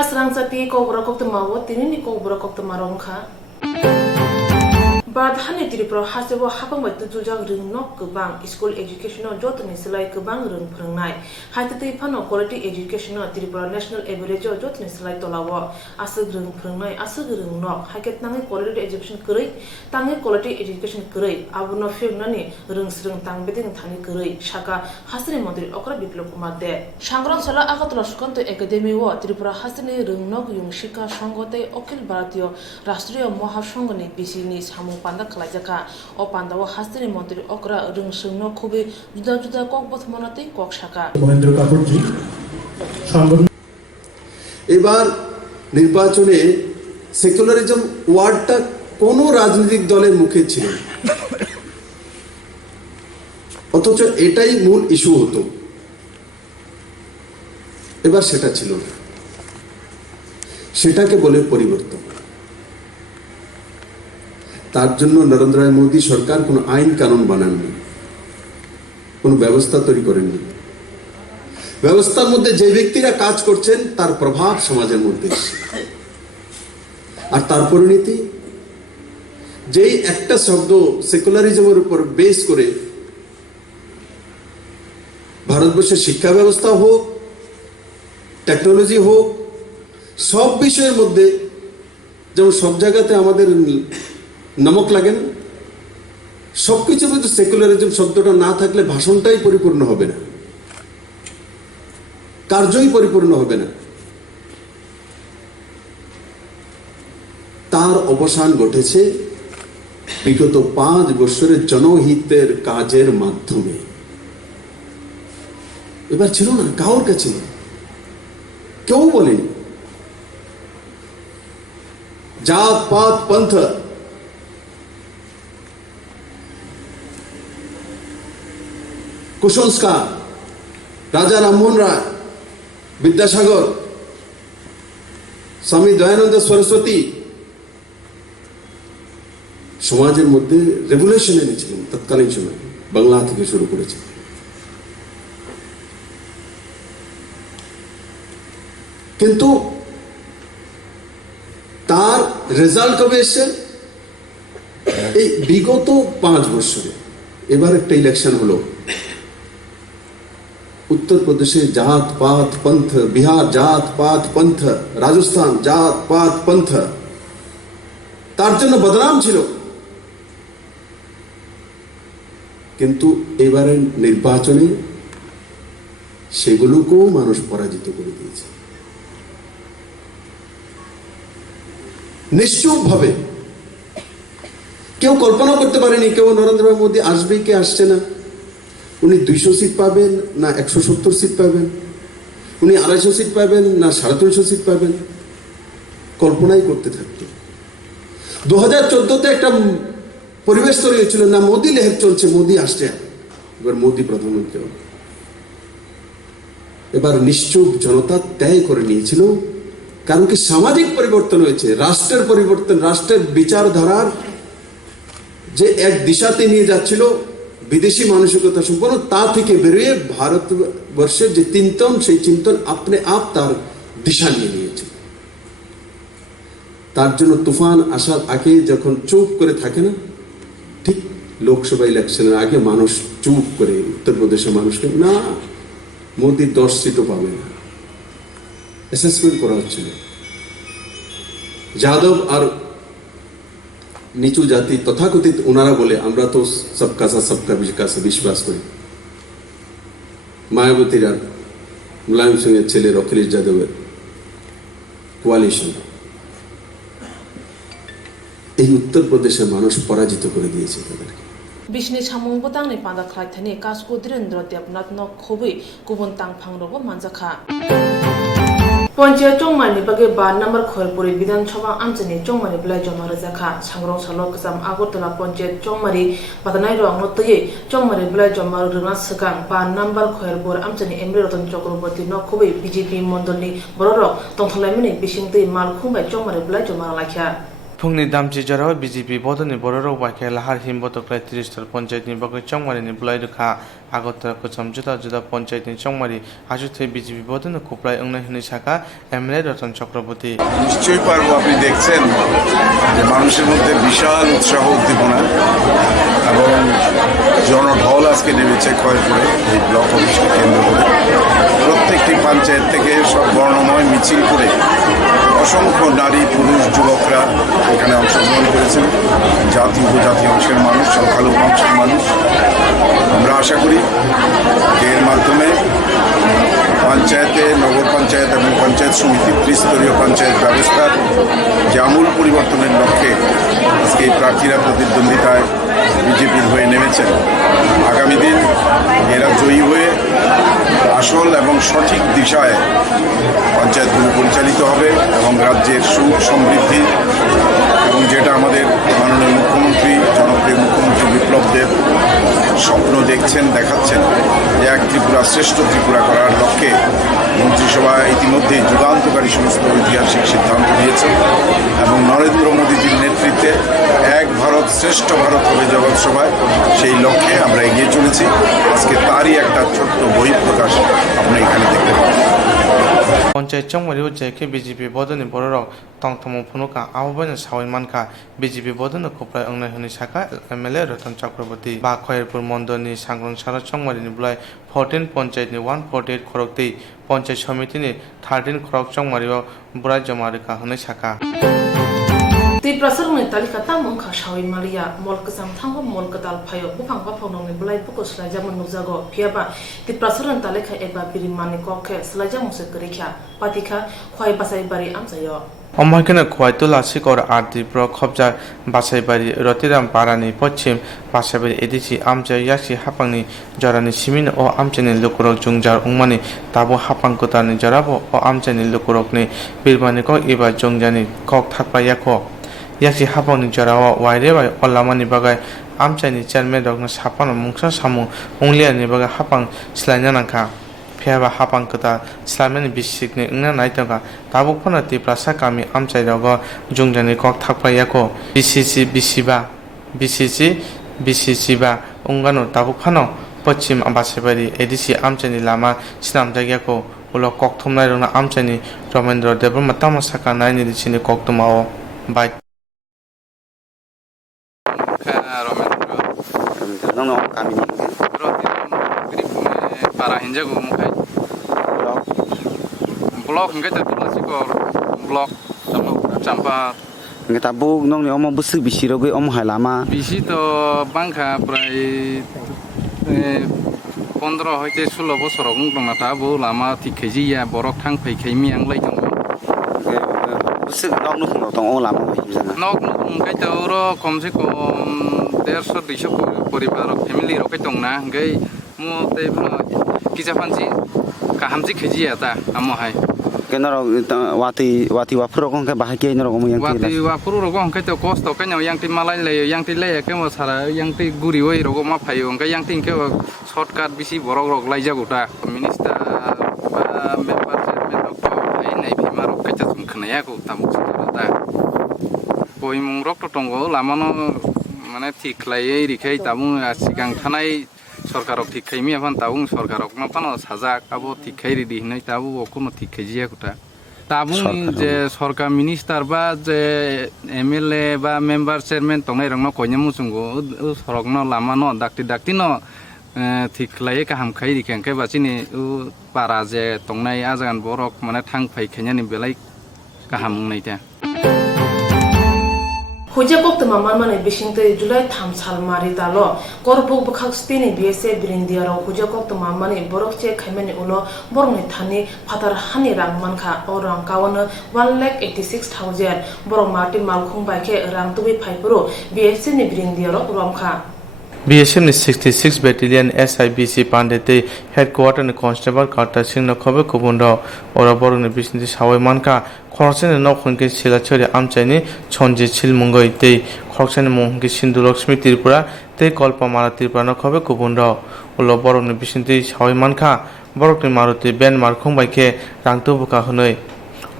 Hasrang sati ko berakok temawo tini ni ko berakok temarongka. Badhani Tripura hasebo hapang batu tujang ring nok kebang school educational jotni selai kebang ring prengnai haitati phano quality educational Tripura national average jotni selai tolawo asug ring prengnai asug ring nok haiket nangi quality education kerei tangi quality education kerei abuno filmnani ring sring tang beding thani kerei shaka hasri mantri okra biplop kumar de sangrang sala agatla sukanto academy wo Tripura hasni ring nok yung shika sangote okil bharatiyo rashtriyo mahasangni bisini samu panda khalajaka o pandawo hasini mantri okra ring sungno খুবই juda juda kok bothmonate kok shaka Mahendra কাপুরজি এবার নির্বাচনে secularism ওয়ার্ডটা কোন রাজনৈতিক দলের মুখে ছিল না অথচ এটাই মূল ইস্যু হতো এবার সেটা ছিল না সেটাকে বলে পরিবর্তন তার জন্য নরেন্দ্র মোদী সরকার কোনো আইন কানুন বানাননি কোনো ব্যবস্থা তৈরি করেননি ব্যবস্থার মধ্যে যে ব্যক্তিরা কাজ করছেন তার প্রভাব সমাজের মধ্যে আর তার পরিণতি যেই একটা শব্দ সেকুলারিজমের উপর বেস করে ভারতবর্ষের শিক্ষা ব্যবস্থা হোক টেকনোলজি হোক সব বিষয়ের মধ্যে যেমন সব জায়গাতে আমাদের নমক লাগে না সবকিছুর মধ্যে সেকুলারিজম শব্দটা না থাকলে ভাষণটাই পরিপূর্ণ হবে না কার্যই পরিপূর্ণ হবে না তার অবসান ঘটেছে বিগত 5 বছরের জনহিতের কাজের মাধ্যমে এবার ছিল না কারোর কাছে কেউ বলেনি জাত পাত পন্থ কুসংস্কার রাজা রামমোহন রায় বিদ্যাসাগর স্বামী দয়ানন্দ সরস্বতী সমাজের মধ্যে রেভলিউশন এনেছিলেন তৎকালীন সময় বাংলা থেকে শুরু করেছে কিন্তু তার রেজাল্ট কবে এসছে এই বিগত 5 বছরে এবার একটা ইলেকশন হলো उत्तर प्रदेश जात पात पंथ बिहार जात पात पंथ राजस्थान जात पात पंथ तार जन्य बदनाम छिलो किन्तु एबारे निर्वाचने सेगुलोकेও মানুষ পরাজিত করে দিয়েছে নিশ্চয়ভাবে কেউ কল্পনা করতে পারেনি কেউ নরেন্দ্র মোদী আসবে কি আসছে না উনি 200 সিট পাবেন না 170 সিট পাবেন উনি 250 সিট পাবেন না 350 সিট পাবেন কল্পনাই করতে থাকতো 2014 তে একটা পরিবেশ তৈরি হয়েছিল না মোদী লেহের চলছে মোদী আসছে এবার মোদী প্রধানমন্ত্রী এবার নিশ্চুপ জনতা ত্যাগ করে নিয়েছিল কারণ কি সামাজিক পরিবর্তন হয়েছে রাষ্ট্রের পরিবর্তন রাষ্ট্রের বিচারধারার যে এক দিশাতে নিয়ে যাচ্ছিল বিদেশি মানসিকতা সম্পন্ন তা থেকে বেরিয়ে ভারতবর্ষের যে চিন্তন সেই চিন্তন আপনি আপ তার দিশা নিয়ে নিয়েছে তার জন্য তুফান আসার আগে যখন চুপ করে থাকে না ঠিক লোকসভা ইলেকশনের আগে মানুষ চুপ করে উত্তরপ্রদেশের মানুষকে না মোদী 10 সিটও পাবে না অ্যাসেসমেন্ট করা হচ্ছিল যাদব আর নিচু জাতি তথাকথিত ওনারা বলে আমরা তো সবকা সাথ সবকা বিকাশে বিশ্বাস করি মায়াবতীর আর মুলায়ম সিংয়ের ছেলে অখিলেশ যাদবের কোয়ালিশন এই উত্তরপ্রদেশের মানুষ পরাজিত করে দিয়েছে তাদেরকে বিষ্ণু সামংবতাংনি পান্দা খাইথানি কাসকো ধীরেন্দ্র দেবনাথ ন খুবই গুবুন তাং ফাংরবো মানজাখা পঞ্চায়েত চংমানি বাগে 12 নম্বর খয়রপুরি বিধানসভা অঞ্চলে চংমানি ব্লাই জমা রাজাখা সাংরং সালো কসাম আগরতলা পঞ্চায়েত চংমারি বাদনাই রং নতয়ে চংমানি ব্লাই জমা রুনা সকাং 12 নম্বর খয়রপুর অঞ্চলে এমরি রতন চক্রবর্তী ন খুবই বিজেপি মণ্ডলনি বড় তংথলাইমিনি বিসিংতৈ মালখুমাই চংমানি ব্লাই জমা Lakhia Phungni damchi jarawa BJP bodoni bororo waike lahar himbotoklai 30 panchayat ni bagoi chongmari ni bulai dukha agotara kucham juda juda panchayat ni chongmari ajuthe BJP bodoni kuplai ongna hini saka MLA Ratan Chakraborty নিশ্চয়ই পারবো। আপনি দেখছেন যে মানুষের মধ্যে বিশাল উৎসাহ উদ্দীপনা এবং জনঢল আজকে নেমেছে খয়েরপুরে এই ব্লক অফিসকে কেন্দ্র করে। প্রত্যেকটি পঞ্চায়েত থেকে সব বর্ণময় মিছিল করে অসংখ্য নারী পুরুষ যুবকরা এখানে অংশগ্রহণ করেছেন। জাতি উপজাতি অংশের মানুষ, সংখ্যালঘু অংশের মানুষ। আমরা আশা করি যে এর মাধ্যমে পঞ্চায়েতে, নগর পঞ্চায়েত এবং পঞ্চায়েত সমিতি, ত্রিস্তরীয় পঞ্চায়েত ব্যবস্থার যে আমূল পরিবর্তনের লক্ষ্যে আজকে এই প্রার্থীরা প্রতিদ্বন্দ্বিতায় বিজেপির হয়ে নেমেছেন। আগামী দিন এরা জয়ী হয়ে আসল এবং সঠিক দিশায় পঞ্চায়েতগুলো পরিচালিত হবে এবং রাজ্যের সুখ সমৃদ্ধি এবং যেটা আমাদের মাননীয় মুখ্যমন্ত্রী, জনপ্রিয় মুখ্যমন্ত্রী বিপ্লব দেব স্বপ্ন দেখছেন, দেখাচ্ছেন যে এক ত্রিপুরা শ্রেষ্ঠ ত্রিপুরা করার লক্ষ্যে মন্ত্রিসভা ইতিমধ্যেই যুগান্তকারী সমস্ত ঐতিহাসিক সিদ্ধান্ত নিয়েছে এবং নরেন্দ্র মোদীজির নেতৃত্বে এক ভারত শ্রেষ্ঠ ভারত হবে জগৎসভায়। সেই লক্ষ্যে আমরা এগিয়ে চলেছি। আজকে তারই একটা ছোট্ট বহিঃপ্রকাশ আপনি এখানে দেখতে পাবেন। পঞ্চায়েত চংমারি উজ্জাইকে বিজেপি বদনি বড়রক তংথম ফুনুকা আহ্বান সাওয়াই মানকা বিজেপি বদনি কুপ্রায় অংনা হনি শাখা MLA রতন চক্রবর্তী বা খয়েরপুর মন্ডলনি সাংগ্রং সারা চংমারিনি বুলাই 14 পঞ্চায়েতনি 148 খরকতেই পঞ্চায়েত সমিতিনি 13 খরক চংমারিও বুড়াই জমারিকা হনি শাখা ত্রিপুরা সরকারनि তালিকা তামংখা সাওই মারিয়া মলকজাম থাঙ্গো মলকদাল ফাयो बुफां बाफावनंनि बुलाय बुको स्लाइजामन नुजागो फियाबा ত্রিপুরা সরকারनि तालिका एबा बिरिमानि कखे स्लाइजामुसे करिखा पातिखा खय बासाइबारि आमजायो অমাইখানে খোয়াইতুল আশিকর আর তীব্র খবজা বাসাইবাড়ি রতিরাম পাড়ানি পশ্চিম বাসাইবাড়ি এদিছি আমচাই ইয়াসি হাপাংনি জরানি সিমিন ও আমচাইনি লুকুরক জুংজার উংমানি তাবো হাপাং কোতানি জরাবো ও আমচাইনি লুকুরকনি বিরমানি কক এবা জংজানি কক থাকপা ইয়াকো ইয়াসি হাপাংনি জরাও ওয়াইরে বাই অলামানি বাগাই আমচাইনি চেয়ারম্যান রকনা সাপানো মুংসা সামু উংলিয়ানি বাগাই হাপাং স্লাইনানাখা ফেয়াবা হাপাং কতা ইসলামেনি বিশিকনি 응나 나이다가 다복파나 띠플라사 까미 암차이라고 중전이 꼭 탁파야고 BCC바 옹가노 다복파노 পশ্চিম বাসাইবাড়ি এডিসি আমচাইনি লামা সিনামজাগিয়াকো উলো কক থমনাইরনা আমচাইনি রমেন্দ্র দেববর্মা তামাসাকা নাইনি দিছিনি কক তুমাও বাই 너는 감이 para hinjago mukai blok hingai ta tulasiko blok champa nggak tabu nong ni omong busuk bisi rogo omong halama bisi to bangkha prai 15 হইতে 16 বছর দং না তাবো লামা ঠিক খেজিয়া বরক থাং ফै খেমি आंलाय दं busuk nong nu khong tong ong lama himjana nok hingai ta ro কমসে কম 150 200 পরিবার family রকে দং না hingai mo te কিজা fungi কাহামজি খেজিয়া তা আমো high kenaro wati wapro kong ke bahake noro omong yang wati wapro rogo hangkai to kosto kanyo yang ti malai le yang ti le ke mo sara yang ti guri oi rogo ma phayo hangkai yang ti ke shortcut bisi borok rok lai jago ta minister ba member chairman rok ai nai phima rok kaita tum khnaya ko tamu ta koi mung rok to tongo lamano mane thik lai ei rikhai tamu asigang thanai সরকারক ঠিক খাইমি এখন তাবুং সরকারক নাপানো সাজাক আবো ঠিক খাইরি দি নাই তাবু কোনো ঠিক খাইজিয়া কোটা তাবুং যে সরকার minister বা যে এমএলএ বা মেম্বার চেয়ারম্যান তংনাই রং কইনা মুসুঙ্গো সরক ন লামা ন ডাক্তি ন ঠিক লায়ে কাহাম খাইরি খেংকে বাচিনি পারা যে তংনাই আজাগান বরক মানে থাং ফাই খাইনানি বেলাই কাহাম নাইতা Hoja kok temaman mana bisingte Julai tham sal mari talo korbuk bakhak stini BSA Birindiaro hoja kok temaman borok che khaimani ulo borong ni thani phatar hani rang mankha orang kawana 1,86,000 borong marti malkhung baike rang tubi phaipuro BSA ni Birindiaro romkha BSM ni 66 Battalion SIBC Pandete Headquarter ni Constable Carter Singh no khobe kubundo ora borong ni bisni sawai manka খরচেন নখনকে Silachari আমচাইনি ছঞ্জি ছিলমুঙ্গই তেই খরচেন মহঙ্কি সিন্ধু লক্ষ্মী ত্রিপুরা তে কল্পমালা Tripura নখবে কুবুন্ড উলো বরকনি বিসিন্তি Sawai মানখা বরকনি Maruti Ben মারখং বাইকে রাংতু বুকা হনৈ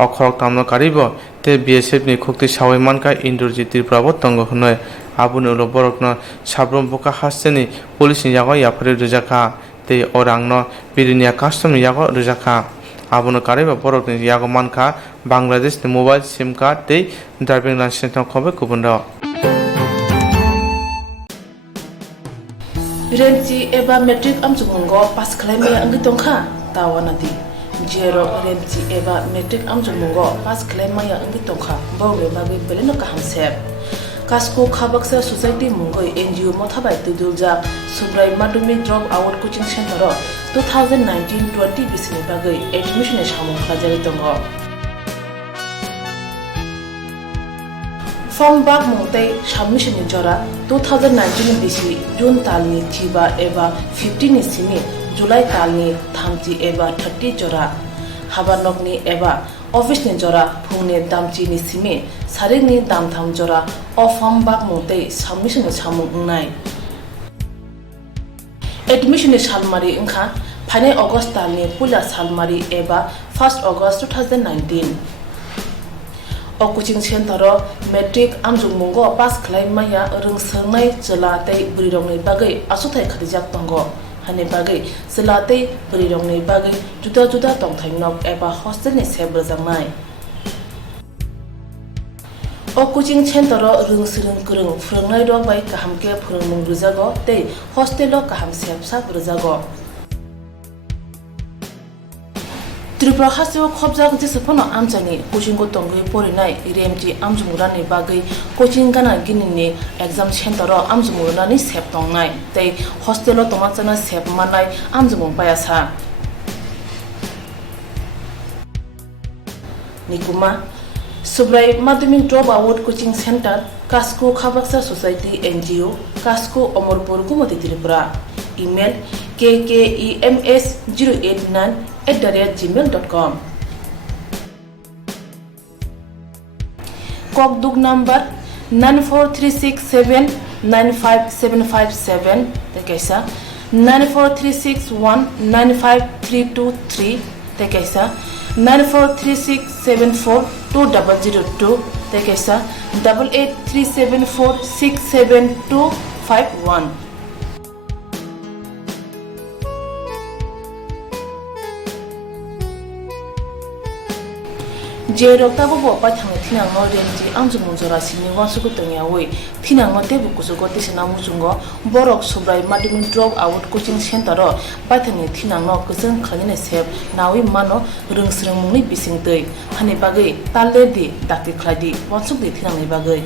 অখরক তামনো Karib তে BSF ni khokti sawai manka Indrajit Tripura tongo hnoi abuni ulo borokno sabrom boka hasteni police ni yago yapre rujaka te orangno birinia custom ni yago rujaka abuni kariba borokni yago manka Bangladesh ni mobile sim card te driving license no khobe kubunda Remji eba metric amjumungo pas khlaime angi tongkha tawanadi jero remji eba metric amjumungo pas khlaima ya angi tongkha bawre babe beleno kahamsep kasko khabaksa society mungoi NGO mothabai tudulja subrai madumi drop out coaching center 2019-20 bisini bagai admission e samung khajari tongo Form bag mungtai submission ni jora 2019 bisi June talni thiba eba 15 ni sini July talni thamchi eba 30 jora habanok ni eba office ni jora phungni damchi ni simi saring ni damtham jora o form bag mungtai submission ni samung nai admission ni salmari ingkha phane August talni pula salmari eba 1st August 2019 o coaching center metric amjungmungo pass khlaimaya rungsngai chelate burirongni bagai asuthai khadijak tongo hani bagai chelate burirongni bagai juda juda tongthainok eba hostel ni sebrjangnai o coaching center rungsrung kurung phrangnai rok bai kahamke phurungmung rujago tei hostel o kaham sepsa rujago Tripura haseo khobjak jisapano amchani coaching ko tongui porinai remji amjumurani bagai coaching gana ginini exam center ro amjumurani sep tongnai tei hostel o tomachana sep manai amjumung payasa nikuma subrai madhyamik drop out coaching center kasko khabaksa society NGO kasko Omorpur Gumati Tripura email kkems089@gmail.com Kokduk number 943679577 tekaisa 943619532 tekaisa 943674202 tekaisa 8837467251 Jerokta bo pa thang thinang no renji amjumung jora sini wasu ko tongya oi thinang no tebu kusugo tisna muchungo borok subrai madhyamik drop out coaching center ro pathani thinang no kusung khaline sep nawi mano rungsrung mungni bisingtei hani bagai talle di dakti khladi wansuk di thinang ni bagai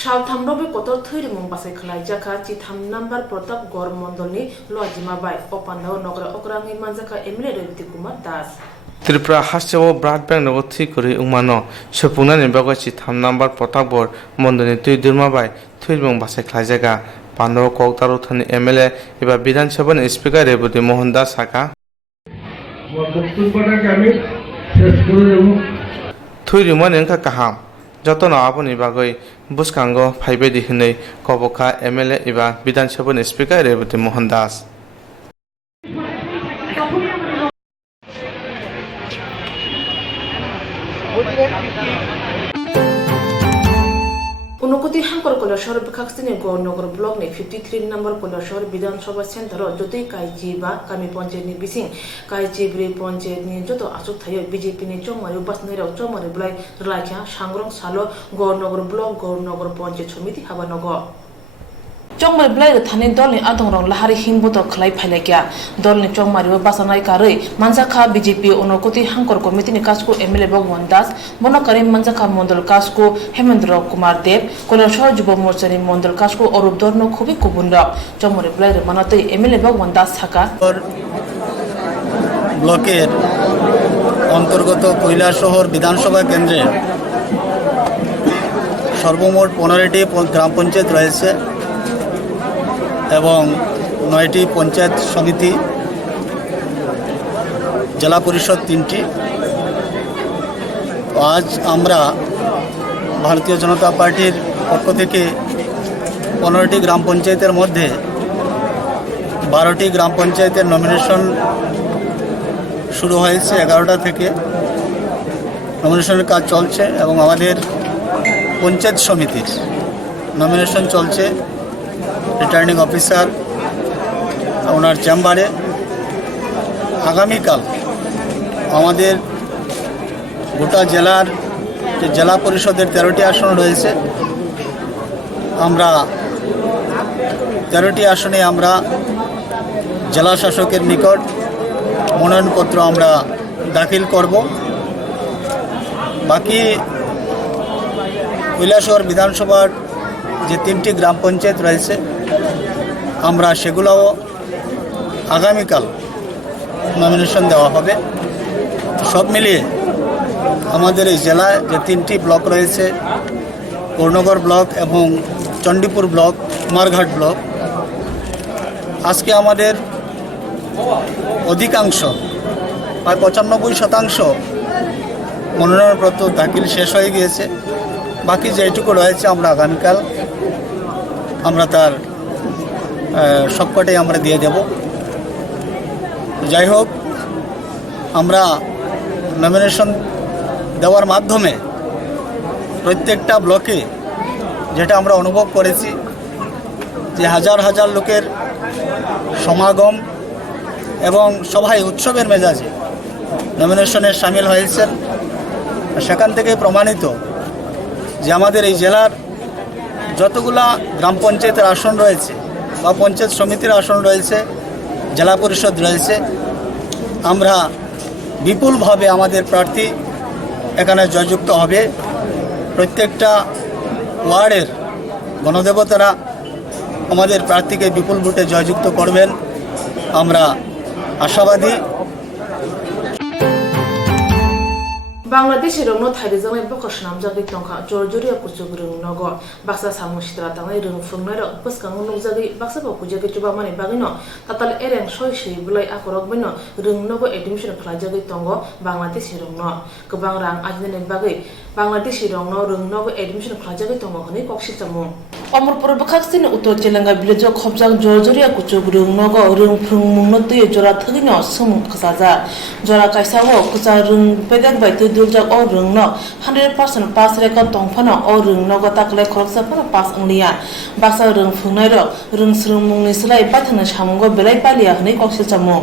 Shalthamrobe kotor thiri mung basai khlai jaka chitham number protap gor mondolni lojima bai opandao nokra okrangi manjaka emile Rebiti Kumar Das Tripura haseo blood bank no thi kori ungmano sepungna ni bagochi tham number potabor mondoni tui durma bai thuimung basai khlaijaga pando koktaru thani MLA eba Bidhan Sabha ni speaker Rebiti Mohan Das saka thuirima nengka kaham jotono aponi bagoi buskango phaibedi hinei koboka MLA eba Bidhan Sabha ni speaker Rebiti Mohan Das Unukoti Hankor Kolashor Bikaksini Gornogor Block ni 53 number Kolashor Bidhan Sabha Center Joti Kaiji ba Kami Ponche ni Bising Kaiji Bri Ponche ni Joto Asuk Thayo BJP ni Chongmaru Basnero Chongmaru Blai Rlakha Sangrong Salo Gornogor Block Gornogor Ponche Chomiti Habanogo Chongmar Blai Thani Dolni Adongrong Lahari Hingboto Khlai Phailekya Dolni Chongmari Basanai Karei Manjakha BJP Unokoti Hankor Committee ni Kasko MLA Bhagwan Das Monokari Manjakha Mondol Kasko Hemendra Kumar Dev Kolashor Jubo Morchani Mondol Kasko Orup Dorno Khubi Kubunda Chongmari Blai Manatei MLA Bhagwan Das Thaka ব্লকের অন্তর্গত কৈলাসহর বিধানসভা কেন্দ্রে সর্বমোট 15টি গ্রাম পঞ্চায়েত রয়েছে এবং 9টি পঞ্চায়েত সমিতি জেলা পরিষদ 3টি আজ আমরা ভারতীয় জনতা পার্টির পক্ষ থেকে 15টি গ্রাম পঞ্চায়েতের মধ্যে 12টি গ্রাম পঞ্চায়েতের নমিনেশন শুরু হয়েছে 11টা থেকে নমিনেশনের কাজ চলছে এবং আমাদের পঞ্চায়েত সমিতির নমিনেশন চলছে রিটার্নিং অফিসার ওনার চেম্বারে। আগামীকাল আমাদের গোটা জেলার যে জেলা পরিষদের 13টি আসন রয়েছে, আমরা 13টি আসনে আমরা জেলা শাসকের নিকট মনোনয়নপত্র আমরা দাখিল করব। বাকি কৈলাসহর বিধানসভার যে 3টি গ্রাম পঞ্চায়েত রয়েছে, আমরা সেগুলোও আগামীকাল নমিনেশন দেওয়া হবে। সব মিলিয়ে আমাদের এই জেলায় যে 3টি ব্লক রয়েছে, কর্ণগড় ব্লক এবং চণ্ডীপুর ব্লক, কুমারঘাট ব্লক, আজকে আমাদের অধিকাংশ প্রায় 95% মনোনয়নপত্র দাখিল শেষ হয়ে গিয়েছে। বাকি যেটুকু রয়েছে আমরা আগামীকাল আমরা তার সবকটাই আমরা দিয়ে দেব। যাই হোক, আমরা নমিনেশন দেওয়ার মাধ্যমে প্রত্যেকটা ব্লকে যেটা আমরা অনুভব করেছি যে হাজার হাজার লোকের সমাগম এবং সবাই উৎসবের মেজাজে নমিনেশনে সামিল হয়েছেন। সেখান থেকে প্রমাণিত যে আমাদের এই জেলার যতগুলা গ্রাম পঞ্চায়েতের আসন রয়েছে বা পঞ্চায়েত সমিতির আসন রয়েছে, জেলা পরিষদ রয়েছে, আমরা বিপুলভাবে আমাদের প্রার্থী এখানে জয়যুক্ত হবে। প্রত্যেকটা ওয়ার্ডের গণদেবতারা আমাদের প্রার্থীকে বিপুল ভোটে জয়যুক্ত করবেন, আমরা আশাবাদী। বাংলাদেশের রংনো থাইরেজামাই বকস নামজাগি টংখা জর্জরিয়া কুচুগরং নগর বাক্সা সামু সিত্রা তাंगाय রং ফুংনাय র বসকাং নুজাগি বাক্সা বকুজাগি চুবা মানে বাগিনো তাতাল এরেং সয়সই বুলাই আকরক বইনো রং নগো এডমিশন খালাজাগি টंग বাংলাদেশের রংনো গোবাং রাং আজনে বাগै বাংলাদেশের রংনো রং নগো এডমিশন খালাজাগি টंग হনি কক্সিতামু অমরপুর বখাকসিন উত্তর তেলেঙ্গা ভিলেজ খবজাং জর্জরিয়া কুচুগরং নগো রং ফুংমুংনো তুই জরা থগিনো সুমু খসাজা জরা কাইসাও কুচা রং পেদাক বাইতে দুলজাক ও রংনো 100% পাস রেকর্ড তংফানো ও রংনো গতাকলে খরকসাফানো পাস अंगलिया बाक्सा रं फुंनाय र रं स्रुंमुंनि सोलाय बाथानो सामुंगो बेलाय पालिया हनै कक्सिचामु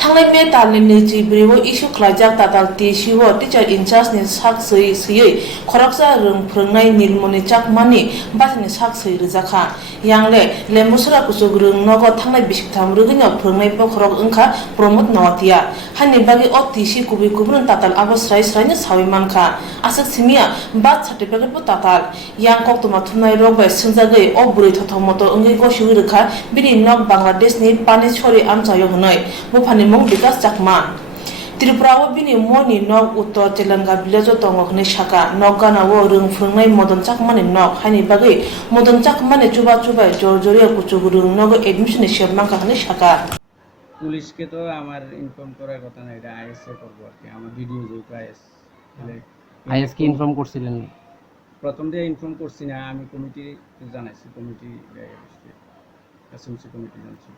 थांनाय मे तालनि नैथि ब्रेव इस्यु खालायजाक ताताल टिसिउ टिचार इनचार्जनि साक सयै खरकसा रं फोरोंनाय नीलमणि चाकमानि बाथानि साक सयै रोजाखा यांले लेम्बुसरा कुसुग रं नगो थांनाय बिसिकथाम रोगिनो फोरोंनाय बखरक ओंखा प्रमोद नवातिया हानि बागै अ टिसि कुबि कुबुन ताताल आबस्राय स्रायनो सावै मानखा आसक सिमिया बाथ सार्टिफिकेट बो ताताल yang koktoma thumnai rokbai sungjagai o buri thothomoto ongai gosiu rekha bini nok bangladesh ni pani chori amchayo hnai bufani mong bikas chakma Tripura o bini moni nok uttor telanga village tongo hnai shaka nokgana o rung phungnai modon chakmani nok hani bagai modon chakmani chuba jorjoria kuchugurung nogo admission ni shebmanka hnai shaka পুলিশকে তো আমার inform করার কথা না, এটা ISA করবো আর কি। আমার ভিডিও যেহেতু আইএস কি ইনফর্ম করছিলেন? প্রথম দিয়ে ইনফর্ম করছি না, আমি কমিটি জানাইছি, কমিটি এসএমসি কমিটি জানছি।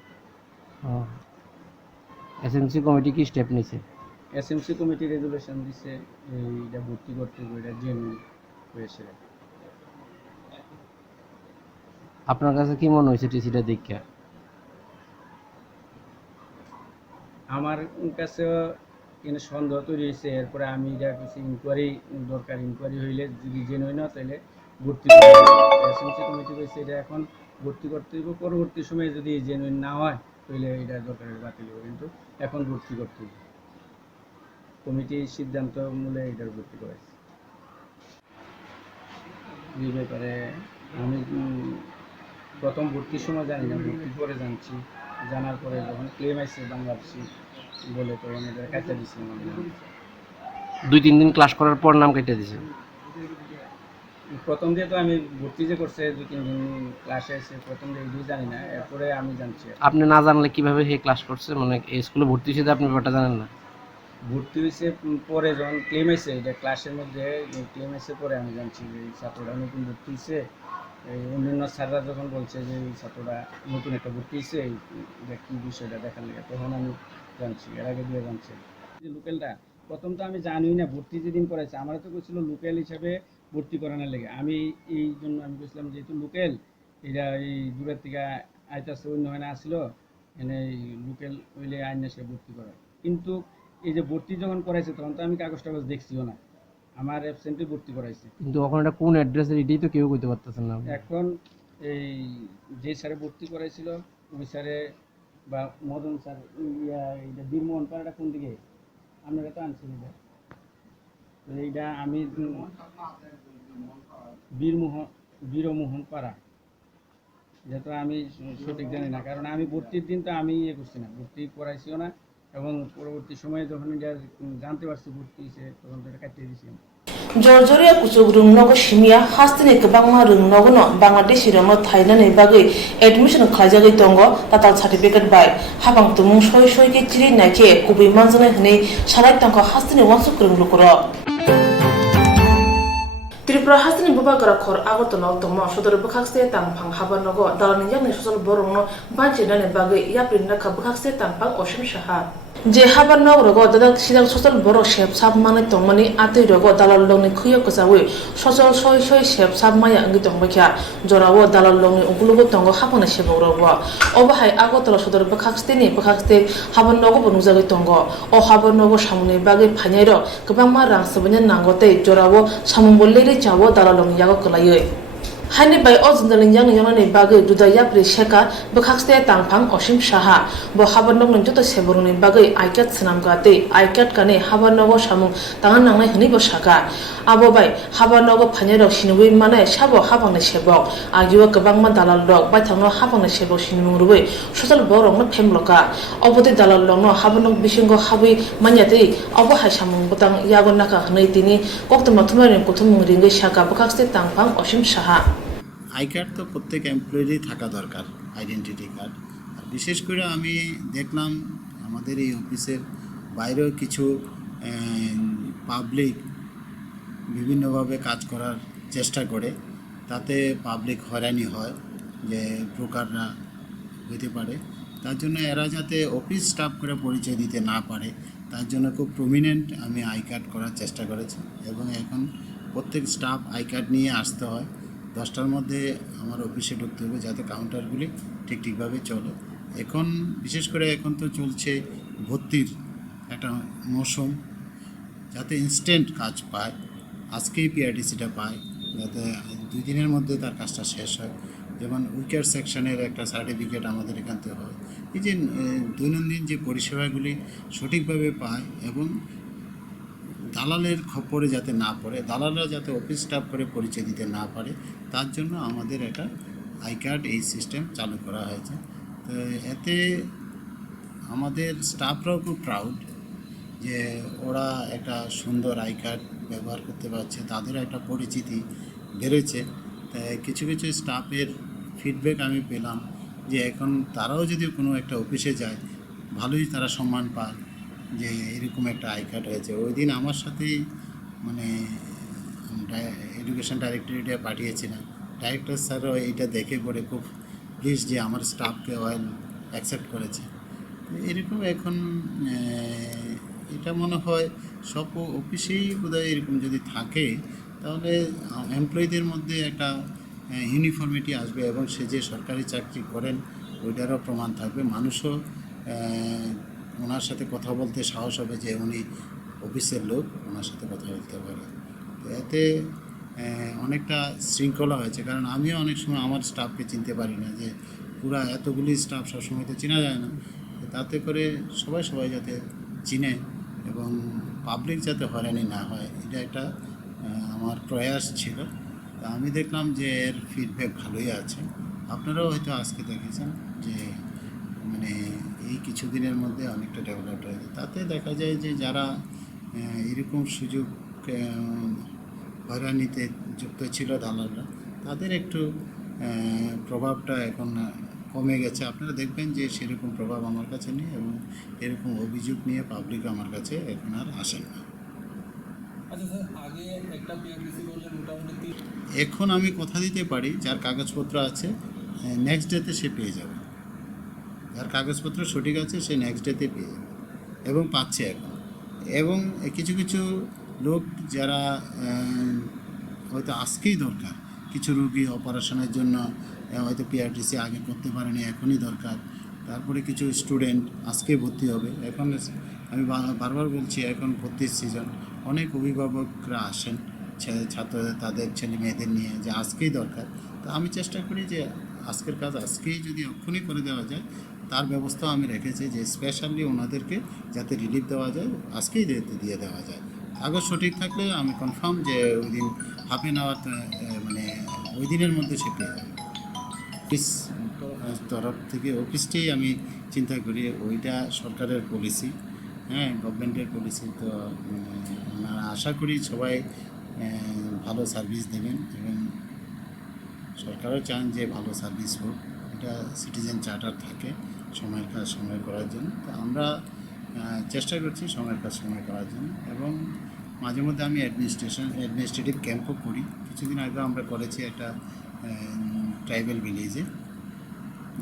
এসএমসি কমিটি কি স্টেপ নিছে? এসএমসি কমিটি রেজুলেশন দিছে এইটা ভর্তি করতে, এটা জেনুইন হয়েছে। আপনার কাছে কি মনে হয়েছে টিসিটা দেখে? আমার কাছে কিন্তু সন্দেহ তৈরি হয়েছে। এরপরে আমি যা কিছু ইনকোয়ারি দরকার, ইনকোয়ারি হইলে যদি জেনুইন হয় তাহলে ভর্তি করতে হবে। এসএমসি কমিটি কইছে এটা এখন ভর্তি করতে হবে, পরবর্তী সময়ে যদি জেনুইন না হয় তাহলে এটা দরকার বাতিল হবে, কিন্তু এখন ভর্তি করতে হবে। কমিটির সিদ্ধান্ত মূলে এটার ভর্তি করেছে। এই ব্যাপারে আমি প্রথম ভর্তির সময় জানি না, ভর্তির পরে জানছি। জানার পরে যখন ক্লেম আসছে বাংলাদেশি বলে তখন এটা কাটা দিচ্ছে। 2-3 দিন ক্লাস করার পর নাম কেটে দিছে। প্রথম দিয়ে তো আমি ভর্তি যে করছে 2-3 দিন ক্লাসে এসে প্রথম দিয়ে এগুলো জানি না, এরপরে আমি জানছি। আপনি না জানলে কিভাবে হে ক্লাস করছে? মানে এই স্কুলে ভর্তি হয়েছে আপনি ব্যাপারটা জানেন না? ভর্তি হয়েছে পরে যখন ক্লেম আসছে, এটা ক্লাসের মধ্যে ক্লেম আসছে পরে আমি জানছি যে ছাত্ররা নতুন ভর্তি হয়েছে, এই অন্যান্য স্যাররা যখন বলছে যে এই ছাত্রটা নতুন একটা ভর্তি হয়েছে এটা কী বিষয়টা দেখার লেগে, তখন আমি জানছি, এর আগে দিয়ে জানছি যে লোকালটা প্রথম তো আমি জানি না, ভর্তি যেদিন করাইছে আমার তো কইছিল লোকাল হিসাবে ভর্তি করানোর লেগে। আমি এই জন্য আমি বলছিলাম যেহেতু লোকাল এটা এই দূরের থেকে আইতাছে, অন্য হয় না আসলো এনে লোকাল হইলে আইন এসে ভর্তি করা। কিন্তু এই যে ভর্তি যখন করাইছে তখন তো আমি কাগজ টাগজ দেখছিও না, আমার অ্যাবসেন্টে ভর্তি করাইছে। কিন্তু ওখানে এটা কোন অ্যাড্রেসের এটাই তো কেউ কইতে পারতেছেন না। এখন এই যে স্যারে ভর্তি করাইছিল ওই স্যারে বা মদন স্যার এইটা বীরমোহন পাড়াটা কোন দিকে আপনারা তো আনছেন এটা, তো এইটা আমি বীরমোহন পাড়া, এটা তো আমি সঠিক জানি না, কারণ আমি ভর্তির দিন তো আমি করছি না, ভর্তি করাইছিও না, এবং পরবর্তী সময়ে যখন এটা জানতে পারছি ভর্তি হয়েছে তখন তো এটা কাটিয়ে দিয়েছি। জর্জরিয়া কুচুক রুংনগো সিমিয়া হাস্তিनि गोबांमा रंगनगनो बांग्लादेशी रंगनो थाइनानि बागै एडमिशन खालामजागै दङ ताताल सार्टिफिकेट बाय हाबां तुमुं सय सय के चिरि नायके कुबै मानजानाय हनै साराय तंखौ हास्तिनि वानसुक रंगलुकरो त्रिपुरा हास्तिनि बुबागरा खर आगरतलाव दङ सदर बखाक्से तांफां हाबानगो दालानि यानि ससल बरंनो बानचिनानि बागै याप्रिना खबखाक्से तांफां असिम साहा जे हाबार नगरगो दादा सिदां ससल बरक शेप साब माने तंगमानि आतै रगो दालाल लंनि खुयो कसावै ससल सय सय शेप साब माया अंगि तंगबाख्या जरावो दालाल लंनि उगुलुगो तंगो हाफांनि शेबरगो अबाहाय आगरतला सदर बखाक्से हाबार नगो बनुजागै तंगो अ हाबार नगो सामुनि बागै फाइनायरो गोबां मा रां सबैनो नांगोतै जरावो सामुं बोलेरि जावो दालाल लंनि यागो कलायै हानि बाय अजनदलनि यांनि बागै दुदाया प्रेसेका बखाक्से तांफां असिम साहा ब हाबारनग नजत सेबरनि बागै आइकाट सनामगाते आइकाट काने हाबारनग सामुं तांगा नांनाय हनि बसाका आबो बाय हाबारनग फानेर सिनुबै माने साबो हाबांनि सेबक आगिवा गोबांमा दालाल दग बाय थांनो हाबांनि सेबक सिनुमुं रुबै ससल बरंनो फेमलका अबोदे दालाल लंनो हाबारनग बिसिंगो हाबै मान्याते अबो हाय सामुं बतां यागो नाका हनै तिनि कक्तमा थुमारि कुथुमुं रिंगै साका बखाक्से तांफां असिम साहा আই কার্ড তো প্রত্যেক এমপ্লয়িরই থাকা দরকার, আইডেন্টিটি কার্ড। আর বিশেষ করে আমি দেখলাম আমাদের এই অফিসের বাইরেও কিছু পাবলিক বিভিন্নভাবে কাজ করার চেষ্টা করে, তাতে পাবলিক হয়রানি হয়, যে ব্রোকাররা হইতে পারে। তার জন্য এরা যাতে অফিস স্টাফ করে পরিচয় দিতে না পারে তার জন্য খুব প্রমিনেন্ট আমি আই কার্ড করার চেষ্টা করেছি, এবং এখন প্রত্যেক স্টাফ আই কার্ড নিয়ে আসতে হয়। 10টার মধ্যে আমার অফিসে ঢুকতে হবে যাতে কাউন্টারগুলি ঠিকভাবে চলে। এখন বিশেষ করে এখন তো চলছে ভর্তির একটা মৌসুম, যাতে ইনস্ট্যান্ট কাজ পায়, আজকেই পিআরটিসিটা পায়, যাতে 2 দিনের মধ্যে তার কাজটা শেষ হয়। যেমন উইকার সেকশনের একটা সার্টিফিকেট আমাদের এখান থেকে হয়। এই যে দৈনন্দিন যে পরিষেবাগুলি সঠিকভাবে পায় এবং দালালের খপ্পরে যাতে না পড়ে, দালালরা যাতে অফিস স্টাফ করে পরিচয় দিতে না পারে, তার জন্য আমাদের একটা আই কার্ড এই সিস্টেম চালু করা হয়েছে। তো এতে আমাদের স্টাফরাও খুব প্রাউড যে ওরা একটা সুন্দর আই কার্ড ব্যবহার করতে পারছে, তাদের একটা পরিচিতি বেড়েছে। তাই কিছু কিছু স্টাফের ফিডব্যাক আমি পেলাম যে এখন তারাও যদি কোনো একটা অফিসে যায় ভালোই তারা সম্মান পায় যে এরকম একটা আই কার্ড হয়েছে। ওই দিন আমার সাথেই মানে এডুকেশন ডাইরেক্টরেটে পাঠিয়েছিলাম, ডাইরেক্টর স্যারও এইটা দেখে পড়ে খুব প্লিজ যে আমার স্টাফকে ওয়েল অ্যাকসেপ্ট করেছে। এরকম এখন এটা মনে হয় সব অফিসেই বোধহয় এরকম যদি থাকে তাহলে এমপ্লয়ীদের মধ্যে একটা ইউনিফর্মিটি আসবে, এবং সে যে সরকারি চাকরি করেন ওইটারও প্রমাণ থাকবে। মানুষও ওনার সাথে কথা বলতে সাহস হবে যে উনি অফিসের লোক, ওনার সাথে কথা বলতে পারে। তো এতে অনেকটা শৃঙ্খলা হয়েছে, কারণ আমিও অনেক সময় আমার স্টাফকে চিনতে পারি না, যে পুরা এতগুলি স্টাফ সবসময় তো চেনা যায় না। তাতে করে সবাই যাতে চিনে এবং পাবলিক যাতে হয়রানি না হয়, এটা একটা আমার প্রয়াস ছিল। তা আমি দেখলাম যে এর ফিডব্যাক ভালোই আছে। আপনারাও হয়তো আজকে দেখেছেন যে মানে এই কিছুদিনের মধ্যে অনেকটা ডেভেলপড হয়েছে। তাতে দেখা যায় যে যারা এরকম সুযোগ হয়রানিতে যুক্ত ছিল দালালরা, তাদের একটু প্রভাবটা এখন কমে গেছে। আপনারা দেখবেন যে সেরকম প্রভাব আমার কাছে নেই, এবং এরকম অভিযোগ নিয়ে পাবলিক আমার কাছে এখন আর আসেন না। এখন আমি কথা দিতে পারি যার কাগজপত্র আছে নেক্সট ডেতে সে পেয়ে যাবে, যার কাগজপত্র সঠিক আছে সে নেক্সট ডেতে পেয়ে যাবে এবং পাচ্ছে এখন। এবং কিছু কিছু লোক যারা হয়তো আজকেই দরকার, কিছু রোগী অপারেশনের জন্য হয়তো পিআরটিসি আগে করতে পারেনি, এখনই দরকার। তারপরে কিছু স্টুডেন্ট আজকে ভর্তি হবে। এখন আমি বারবার বলছি এখন ভর্তির সিজন, অনেক অভিভাবকরা আসেন ছাত্রদের তাদের ছেলে মেয়েদের নিয়ে যে আজকেই দরকার। তো আমি চেষ্টা করি যে আজকের কাজ আজকেই যদি এক্ষুনি করে দেওয়া যায় তার ব্যবস্থাও আমি রেখেছি, যে স্পেশালি ওনাদেরকে যাতে রিলিফ দেওয়া যায় আজকেই দিয়ে দেওয়া যায়। কাগজ সঠিক থাকলে আমি কনফার্ম যে ওই দিন হাফ অ্যান আওয়ার মানে ওই দিনের মধ্যে সে পেয়ে যাবে। অফিস তরফ থেকে অফিসটাই আমি চিন্তা করি, ওইটা সরকারের পলিসি, হ্যাঁ গভর্নমেন্টের পলিসি। তো আমরা আশা করি সবাই ভালো সার্ভিস দেবেন এবং সরকারও চান যে ভালো সার্ভিস হোক। এটা সিটিজেন চার্টার থাকে সময়ের কাজ সময় করার জন্য। তো আমরা চেষ্টা করছি সময়ের কাজ সময় করার জন্য এবং মাঝে মধ্যে আমি অ্যাডমিনিস্ট্রেটিভ ক্যাম্পও করি। কিছুদিন আগে আমরা করেছি একটা ট্রাইবাল ভিলেজে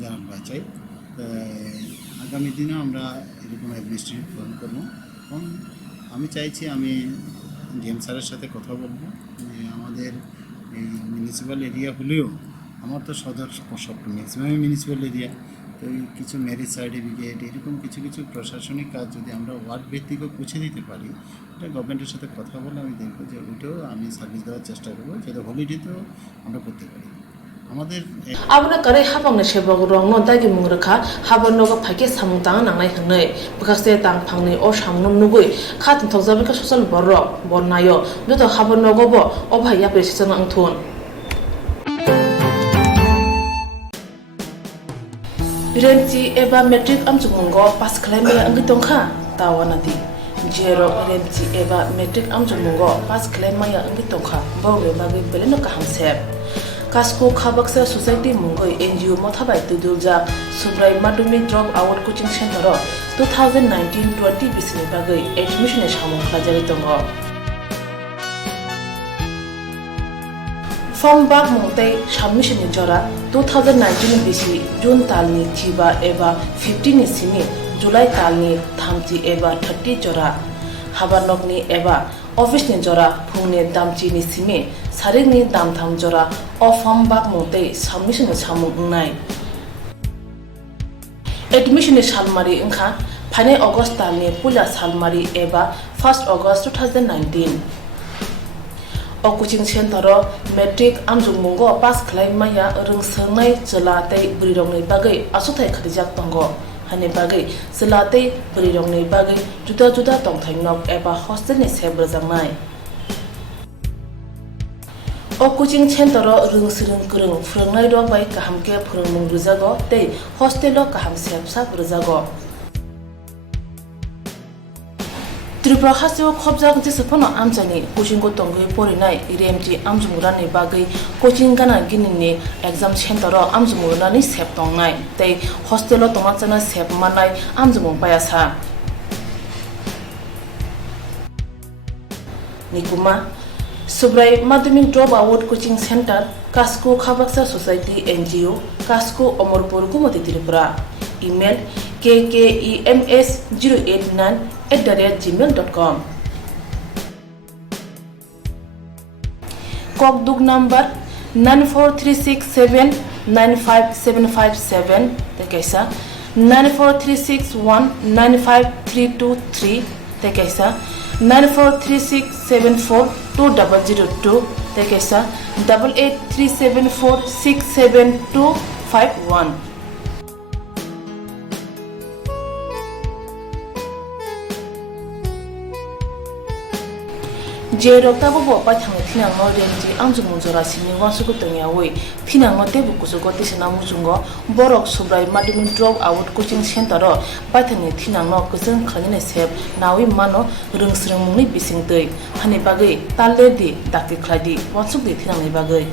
জানাল বাঁচাই। আগামী দিনেও আমরা এরকম অ্যাডমিনিস্ট্রেটিভ ফোন করবো এবং আমি চাইছি আমি ডিএম স্যারের সাথে কথা বলবো যে আমাদের এই মিউনিসিপ্যাল এরিয়া হলেও আমার তো সদর ম্যাক্সিমাম মিউনিসিপ্যাল এরিয়া, তো এই কিছু ম্যারেজ সার্টিফিকেট এরকম কিছু কিছু প্রশাসনিক কাজ যদি আমরা ওয়ার্ড ভিত্তিকও পৌঁছে দিতে পারি, এটা গভর্নমেন্টের সাথে কথা বলে আমি দেখবো যে ওইটাও আমি সার্ভিস দেওয়ার চেষ্টা করবো, যেটা হলিডেতেও আমরা করতে পারি। আমাদের abuna kare habang na shebog rong no dagi mungrakha haban no ga phake samung tang nangnai hangnai bukhaste tang phangni o samnom nugui khat thokjabe ka social borro bornayo joto haban no go bo obhaya precision angthun Renci eba metric amchungo pas kleme angi tongkha tawanadi jero renci eba metric amchungo pas klema ya angi tongkha bawre bagi beleno ka hamsep Kasko Khabaksa Society Mungoi NGO Mothabai Tudulja Subrai Madhyamik Drop Out Coaching Center 2019-20 bisini bagai admission e samung khlajari tongo Form bag mungtai submission ni jora 2019 bisi June talni chiba eba 15 ni sini July talni thamchi eba 30 jora habanokni eba office ni jora phungni damchi ni simi saring ni dam tham jora ofam bak motei submission samung nai admission ni salmari ingkha phane august talni pula salmari eba 1st August 2019 o coaching center metric amjung mungo pass khlai maya rung sangnai chalate brirong nei bagai asuthai khadijak tongo hane bagai chalate brirong nei bagai juda juda tongthainok eba hostel ni sebrjangnai o coaching center rung sirung kurung phurungnai rok bai kahamke phurungmung rujago tei hostel o kaham sepsa rujago Tripura hasio khobjak jesepono amjani coaching go tongui porinai RMT amjumurani bagai coaching gana ginini exam center ro amjumurani sep tongnai tei hostel o tomachana sep manai amjumung payasa Nikuma Subrai Madhyamik Drop Out Coaching Center Kasko Khabaksa Society NGO Kasko Omorpur Gumati Tripura Email kkems089@gmail.com Kokduk number 943679577 tekaisa 943619532 tekaisa 943674202 tekaisa 8837467251 Je rokta bo pa thang thinang no renji amjung jora sini wasuku tongya wei thinang no te buku so goti sina mujungo borok subrai Madhyamik Drop Out Coaching Center ro paithani thinang no kusung khanine sep nawi mano rungsrung mungni bising tei hani bagai talle di dakti khladi wasuk di thinang ni bagai